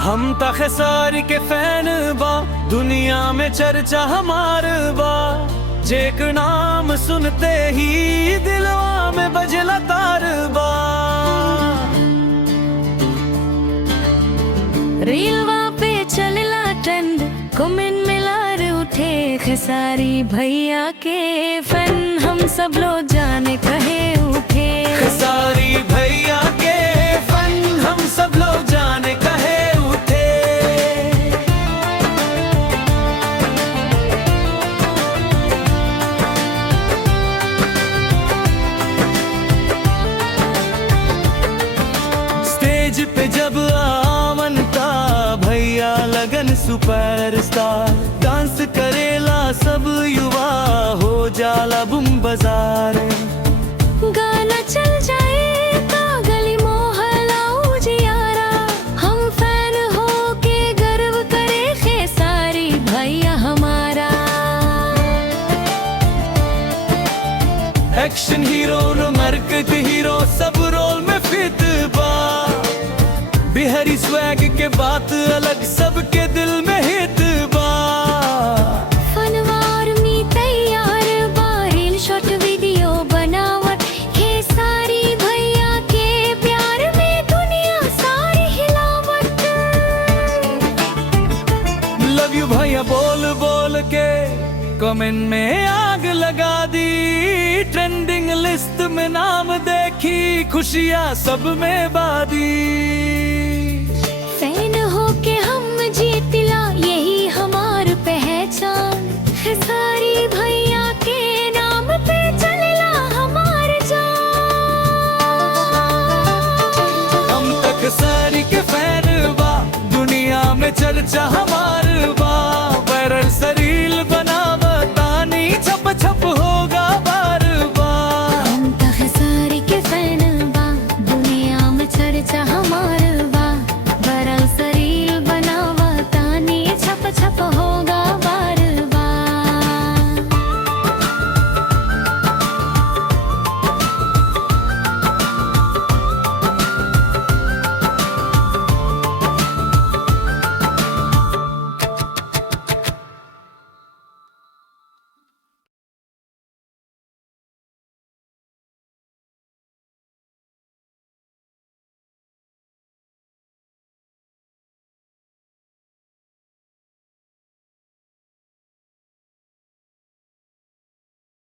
हम तखेसारी के फैन बा, दुनिया में चर्चा हमार बा। जेक नाम सुनते ही दिलवा में बजला तार बा। रीलवा पे चलला ट्रेंड, कमेंट में लार उठे खेसारी भैया के फैन हम सब लोग जाने कहे उठे। खेसारी भैया के फैन हम सब लोग जाने कहे उठे। स्टेज पे जब आमनता भैया लगन सुपरस्टार, डांस करेला सब युवा हो जाला बुम बाजार। गाना चल जाए तो गली मोहल्ला उजियारा, हम फैन हो के गर्व करे खेसारी भैया हमारा। एक्शन हीरो रोमांटिक हीरो सब रोल में फिट बा। बिहारी स्वैग के बात अलग सबके दिल में हिट बा। फनवार में तैयार बा, रील शॉट वीडियो बनावट खेसारी भैया के प्यार में दुनिया सारी हिलावट। लव यू भैया बोल बोल के कमेंट में आग लगा दी। ट्रेंडिंग लिस्ट में नाम देखी, खुशियाँ सब में बादी। फैन हो के हम जीतला यही हमार पहचान। खेसारी भैया के नाम पे चलला हमार जान। हम तक सारी के फैन बा, दुनिया में चर्चा हमार बा।